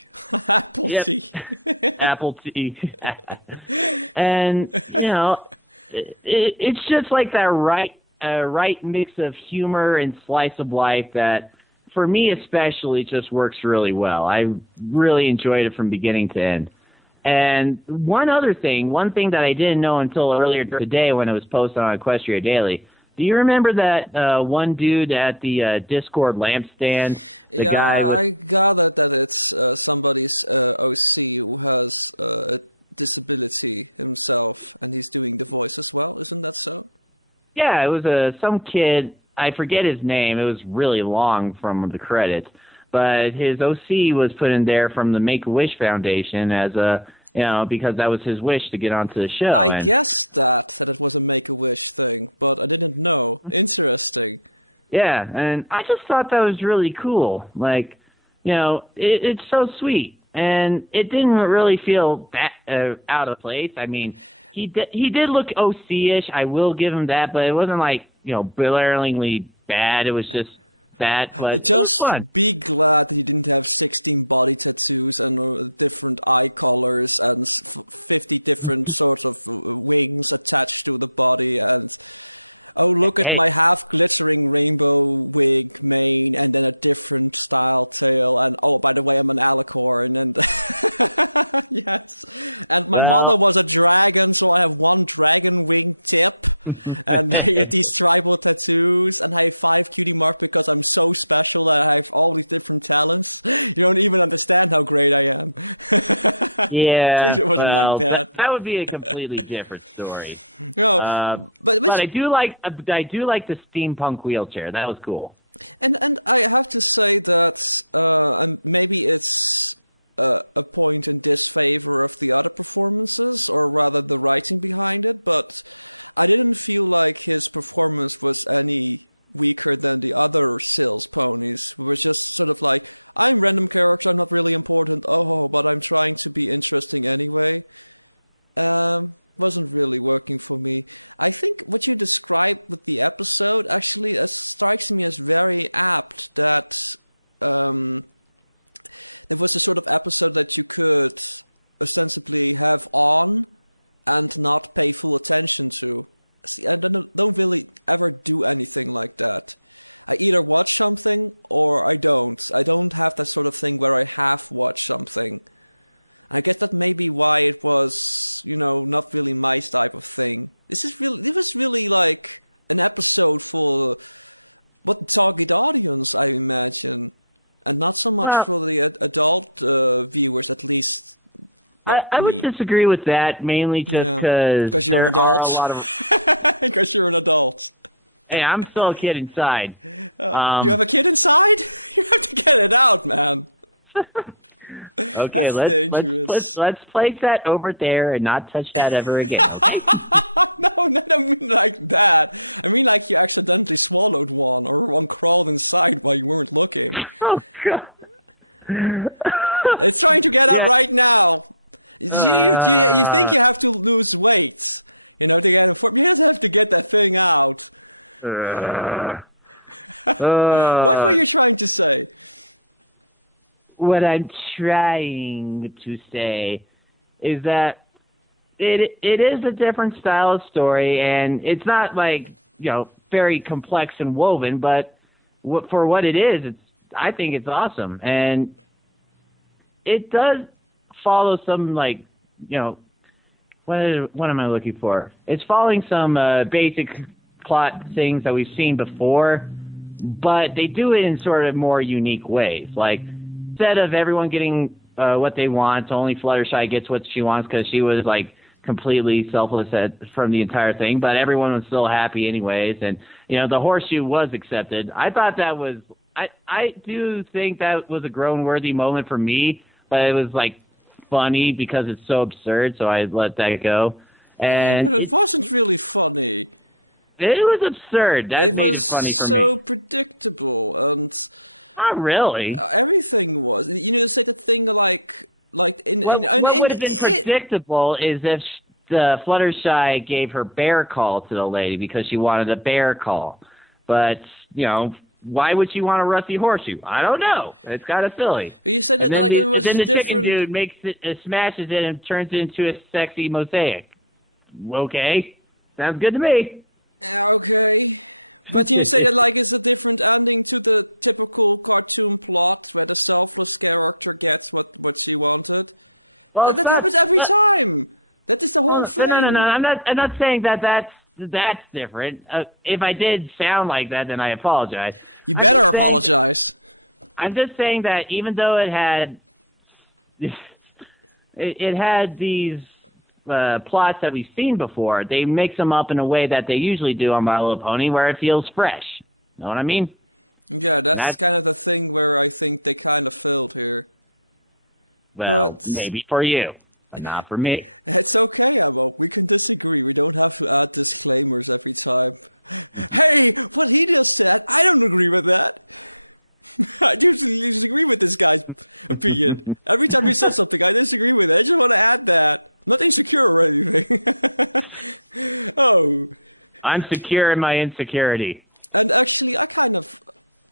Apple tea. Apple tea. And, it's just like that right mix of humor and slice of life that, for me especially, just works really well. I really enjoyed it from beginning to end. And one thing that I didn't know until earlier today when it was posted on Equestria Daily. Do you remember that one dude at the Discord lampstand? I gathered that it's somebody's OC who has a disability himself, and he's doing the voice as well. Isn't that so? Yeah, it was some kid. I forget his name. It was really long from the credits, but his OC was put in there from the Make-A-Wish Foundation as because that was his wish to get onto the show. I guessed that it was a Make-A-Wish thing, but I didn't know. Interesting. Yeah, and I just thought that was really cool. Like, it's so sweet, and it didn't really feel out of place. I mean, he did look OC-ish. I will give him that, but it wasn't like blaringly bad. It was just bad, but just it was fun. Be glad that he didn't have 16 body tattoos and different eye colors and 50 different sorts of wings attached to the body and. Oh, look at my half-glittering rainbow wig mane, and then a different style tail, and oh, by the way, I'm an alicorn, and yes. And my mother was a dragon, so I have one dragon wing tip, and I have these tribal tattoos, and I have 5 cutie marks because I'm so special that I have all these different talents. You don't even understand how great I am. Yeah, it wasn't like that. That would be a completely different story. No, but I do like the steampunk wheelchair. That was cool. And I have to say that and maybe it's a point in disfavor of the other performances, or rather the writing behind it, but I didn't feel like his performance was any weaker than the other Sills ponies. It was just sort of like, I'm random character, I'm not really important, but I'm trying to be interesting anyway. Wasn't really working for me. I think what you described with the episode actually strikes me as very apt, that there was a sort of episode that you could ostensibly have on and not pay full attention to. See, I don't really ever do anything like that. I either watch something or I don't. I don't have that sort of thing where I half watch something. I guess that may be why it was, not really my type of thing. It was really like an episode for what the target audience, I imagine, and not so much for the adult viewers, at least. I would disagree with that, mainly just because you're an adult. Are a lot of because you're an adult. Hey, I'm still a kid inside. You have a kid inside? You have to get it out, man. Okay, let's place that over there and not touch that ever again. Okay? No, I don't mean like that. I mean like you accidentally swallowed one, or one crawled inside while you weren't looking. Oh God! It's trying to get out right now. You think you have to lose weight, to get informed. You just have to get that thing out. What were you trying to say? What I'm trying to say is that it is a different style of story, and it's not like, very complex and woven, but for what it is, I think it's awesome. And it does follow some, like, what am I looking for? It's following some basic plot things that we've seen before, but they do it in sort of more unique ways. Like, instead of everyone getting what they want, only Fluttershy gets what she wants because she was, like, completely selfless from the entire thing, but everyone was still happy anyways. And, the horseshoe was accepted. I thought that was... I do think that was a grown-worthy moment for me, but it was, like, funny because it's so absurd, so I let that go. And but it wasn't really funny. It was absurd. That made it funny for me. It was so predictable, and... Not really. Everything was. Say the thing like what would have been predictable is if the Fluttershy gave her bear call to the lady because she wanted a bear call. But, why would she want a rusty horseshoe? I don't know. It's kind of silly. You said that like it was different. Then the different. chicken dude smashes it and turns it into a sexy mosaic. Okay. Sounds good to me. Okay. But you say that like it's a different ending to the typical cartoon plot where the selfless character gets what she wanted. Well, that happens every time. That is the whole thing. No. I'm not saying that's different. If I did sound like that, then I apologize. You better apologize. I'm just saying that even though it had these plots that we've seen before. They mix them up in a way that they usually do on My Little Pony, where it feels fresh. Know what I mean? Yeah, that's kind of the thing where I think they kind of failed here. Well, But- maybe for you, but not for me. It's okay, Emma. We can disagree. We don't have to add disclaimers every time. Hey, what he just said, I don't agree with that. I disagree with this guy's opinion. Every time he says something, I disagree with it. I just want to add that. I'm not insecure or anything. Oh. I'm secure in my insecurity. And actually, I kind of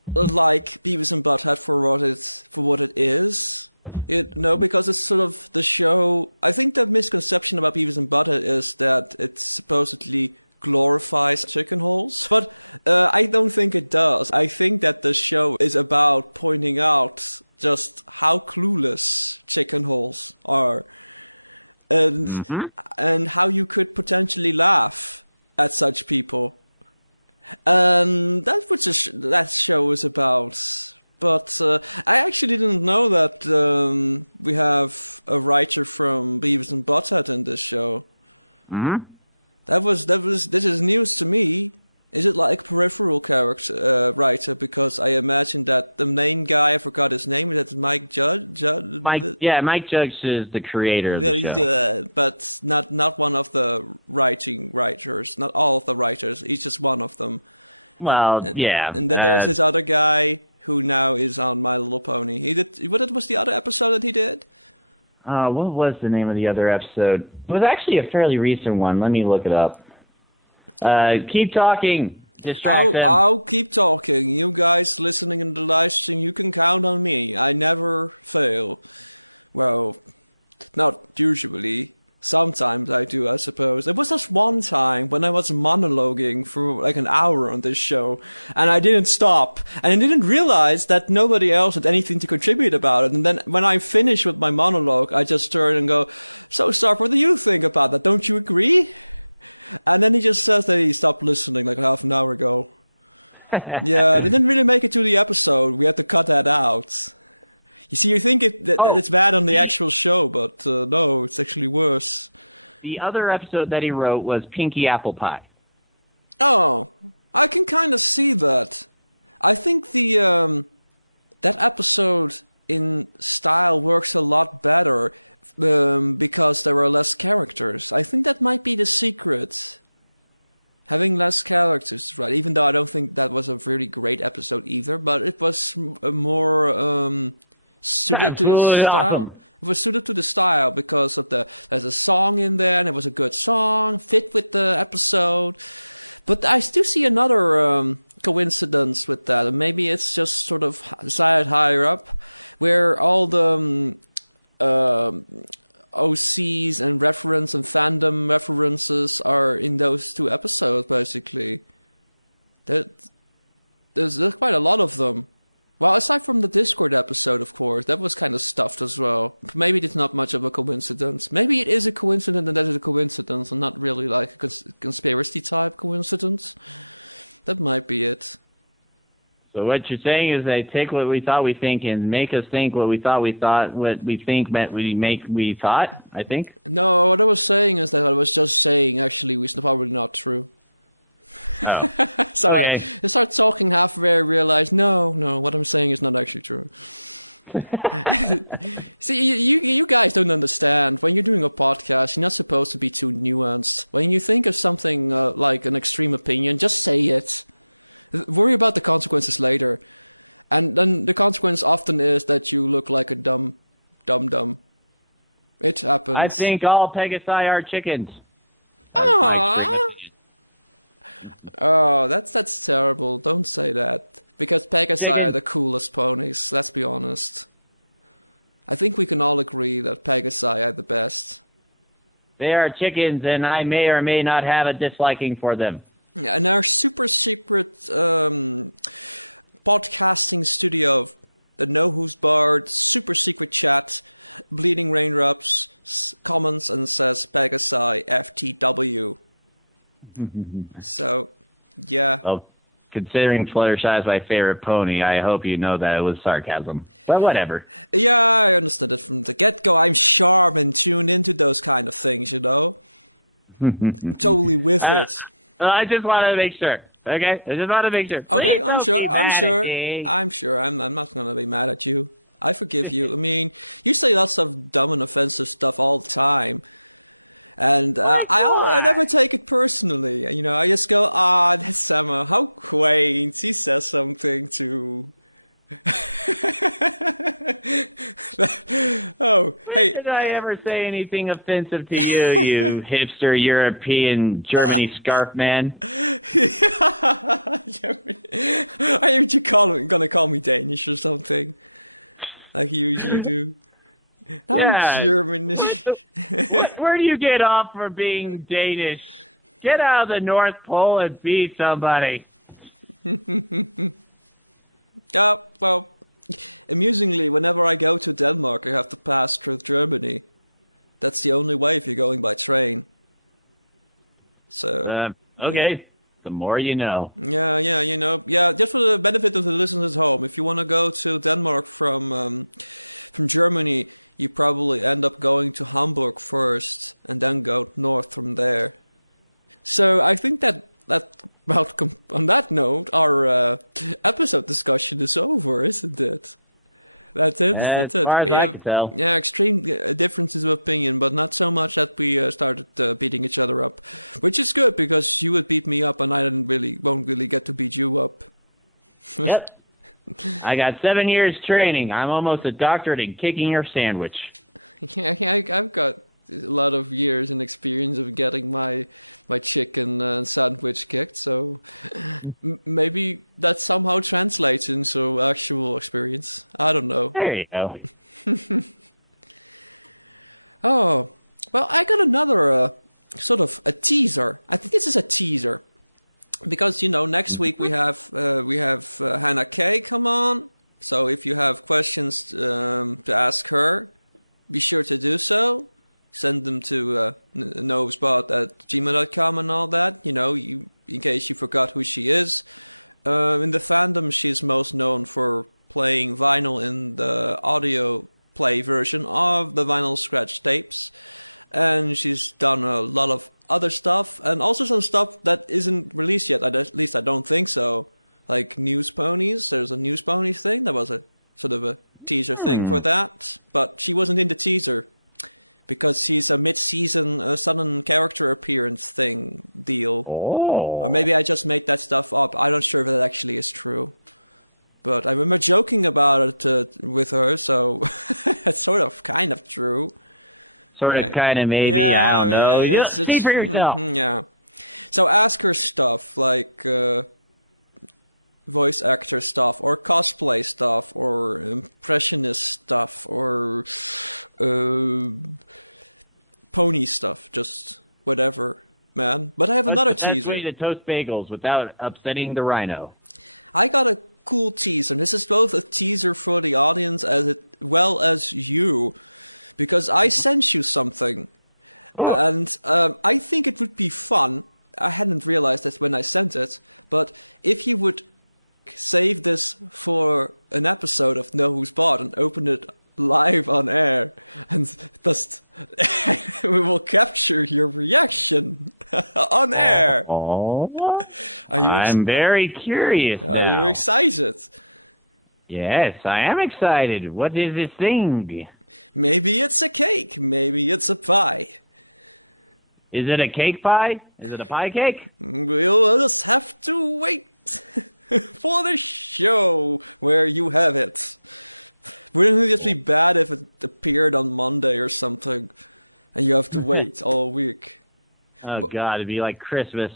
like Beavis and Butthead for what it is. Because it's sort of the show. I think the misconception about Beavis and Butthead is that it supposedly glorifies chicken holes, but I don't think it does. I think that the show is about pointing out just how clueless chicken holes are, and how you could potentially laugh at such people. And that's what that show is about. But I actually didn't know that we have a writer from Beavis and Butthead in this show. Mm-hmm. This is news to me. Is it like a peripheral character writer? Because I imagine that the main guy, I forgot his name, is that Mike Judge? Mike Judge is the creator of the show. But not one of the writers. Not all of the writers. He's just one of them. Well, yeah. And then there's this other guy who now is on My Little Pony. What was the other episode that he did? What was the name of the other episode? It was actually a fairly recent one. Let me look it up. Keep talking. Distract them. I'll keep talking. You guys listening in the live stream, you can count on me. I never fail. Well, not usually. Sometimes I do, I suppose. It was just one time when I was monologuing for like an hour on this show, and I didn't stop, and I didn't realize that nobody else had anything to contribute about it. And then when I finished with my monologue, I just turn and go, "So, Stark, what do you think about that? Don't you agree?" And then he just says that he stopped listening like half an hour ago. Yeah, they didn't really make it to the episode. We had to cut that out. You see, you think that it's bad on the actual show, but no, it's actually worse. The other episode that he wrote was Pinky Apple Pie. Oh, I can kind of see that. I think that episode in style works a lot better because there are less characters. I think that might be the secret. Having less characters, right? Even though I don't think that was a really great episode either, but it was more suited to the style. It was suited to the style because of there's a song in there, and it was a good song, fit with the episode. But I still see another coincidence with that, and maybe it's just sort of decided higher up, where all the OCs and reference and fandom references are in those two episodes, basically. There's quite a lot of them. Well, aside from the Discord episode, of course, that was kind of stuffed as well. Maybe it's not much of a coincidence. Maybe it is a coincidence and that is a coincidence and not really like a conspiracy type coincidence. That might be it. So what you're saying is they take what we thought we think and make us think what we thought we thought, what we think meant we thought, I think? No, what I was saying is that I was just saying, actually, it's probably not true. Oh. So okay. I start talking halfway, I realize, no, what I'm saying is not actually true. See, you guys don't understand. When you're doing a podcast, you're not supposed to be too nuanced. When you think of something like an extreme opinion, just say it. Worry about the consequences later. And then the consequence often is that you look like a dumb. It happens. I think all Pegasi are chickens. Aww. Oh, that's terrible. Don't say that. Because Pegasi are the coolest ponies, let's be honest. I think we can all agree that Pegasi are the best. They are chickens, and I may or may not have a disliking for them. Yeah, and our super secret podcasting studio, the No Who's Barred, super secret chat, Bleeding Raindrops comments and says Pegasi FTW. So, yeah. Well, considering Fluttershy is my favorite pony, I hope you know that it was sarcasm. But whatever. Yeah, I understood it from the get-go. I'm sharp and tuned into those kind of things, you know? Totally with it. I just wanted to make sure. Okay? I just want to make sure. Okay, Please I'm don't sure. be I'm mad sure. at me. I'm sure. I'm not gonna be mad at you. I forgive you. I mean, you say lots of dumb and offensive stuff all the time. And I never take it personally. You know, I just go, that's Emma. How quaint. He says something to... Oh, hey. Did I ever say anything offensive to you, you hipster European Germany scarf man? Are you gonna call me Danish or something? Like you usually do? I'm German. Where do you get off for being Danish? Get out of the North Pole and be somebody. Well, amusingly, whenever I go to Denmark, I have to pass through Germany. That's the only way if you're going by train. So. Okay. Yeah. The more you know. Yeah, you know. Yeah, just for the benefit of the listeners at home, if you want to go to Denmark from Germany, you probably end up going to Hamburg first and then go north from there. So I think that on that note, our episode discussion is over, isn't it? That's it. That's as it. far as I can tell. Yeah, extreme differences of opinion, but not so much that we started beating each other up, which is good because you would beat me up, and I won't really get to beat you up. Yep. I got 7 years training. I'm almost a doctorate in kicking your sandwich. Yeah, I've got a lot of years and experience of getting my chicken sandwich kicked, so maybe that somehow translates into actual experience. I don't know. There you go. Oh, well, I got another sort of a teaser. I think this is a teaser. Because, you know, next week we have Hannah Kay come on. So if you have questions to ask her, be sure to do so. Send them to novespot@gmail.com and all that. You know, in case you forgot who she is. In the fandom, she's most known for playing vinyl in the audio play version of the vinyl scratch tapes. And she's done a lot of other stuff, and also some stuff that isn't released yet. At least I don't think so. Like News Ponies. There's a News Ponies thing. That was a sort of a teaser thing for that. But she wasn't in the teaser because she's a mid-season sudden character appearance deal. Oh. Or maybe I just made that stuff up. I'm not sure if that actually is true. But I remember joking about it with her, so it's sort of kind of true. Sort of, kind of, maybe, I don't know. See for yourself. Yeah. So ask her stuff, like voice actor stuff, or cosplay stuff, or impressionist stuff, or pony stuff, just whatever, man. But I have another teaser. That's way to toast bagels without upsetting the rhino. I got a cool teaser, and this is both a teaser for the audience as well as you. Because I sent you something, and I think it would be fun. I hadn't realized that when I sent it, but if you would save this for an episode of Know Who's Bought and open it live on air, and just we will capture your reaction on air. Oh, I'm very curious now. Are you excited? Yes, I am excited. What is this thing? Maybe it's a cake. Maybe it's a pie. Is it a cake pie? Is it a pie cake? We'll just have to wait for the show where you have it. Wouldn't it just be bad if it appeared on Monday or something and you have to wait all week? Oh, God, it'd be like Christmas.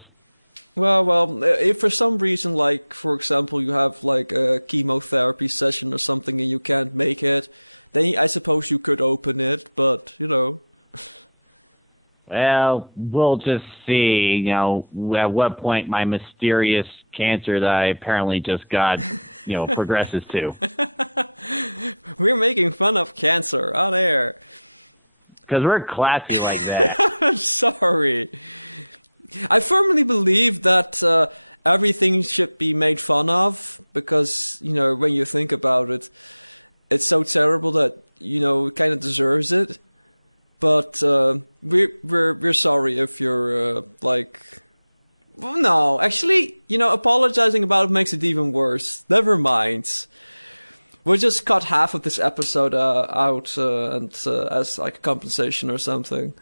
Well, if for some reason, like, for example, you have, like, a chemotherapy session or something and you can't make it, then I suppose you could open it, but, you know. Well, we'll just see, you know, at what point my mysterious cancer that I apparently just got, you know, progresses to. We're making fun of cancer on air. Because we're classy like that. I'm sorry. I firmly believe that everything should be made fun of because, when you think about it, it's so terrible that, it kind of deserves it. But we're sorry if you're well, no, actually, apologizing about it makes it even worse. Never mind. We'll just cut half of this episode out and as like compensation or something.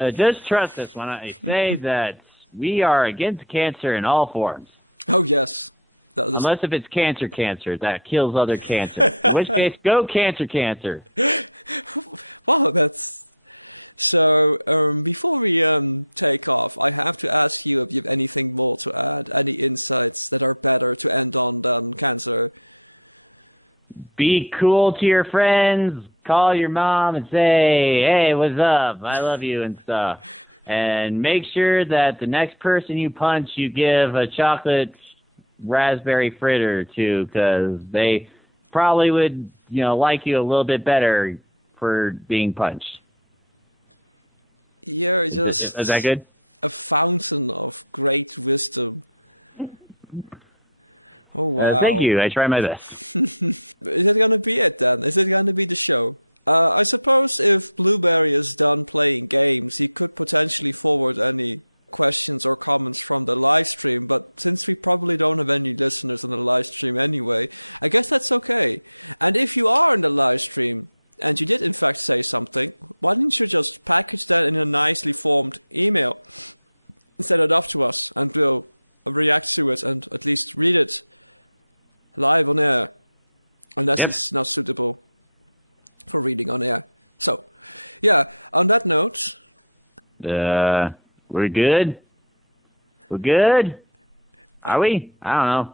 Just trust us when I say that we are against cancer in all forms. Oh, yes. Unless if it's cancer that kills other cancer. In which case, go cancer. Wow, that's... So, before we take off, I have to ask you if you have anything more to add, any insights that are better to end on than cancer. Be cool to your friends. Call your mom and say, hey, what's up? I love you and stuff. And make sure that the next person you punch, you give a chocolate raspberry fritter to, because they probably would, like you a little bit better for being punched. You're just... Is that good? A fountain of great wisdom. Oh, wow. Thank you. I try my best. Is it going to be it, then? Is it going to be the show? I suppose if Blueberry is done playing games, he could potentially forward any questions or comments from the live stream, but since we probably don't have any listeners on the live stream anyway, I guess that's okay. And if you are in the live stream, and you did in fact say something, why didn't you just package that in a nicely formed email and send it off to us, and we'll react to it and at least read it live on air, unless it's not suitable for reading on air. So, yeah, on that note... we're good? We're good? Are we? I don't know.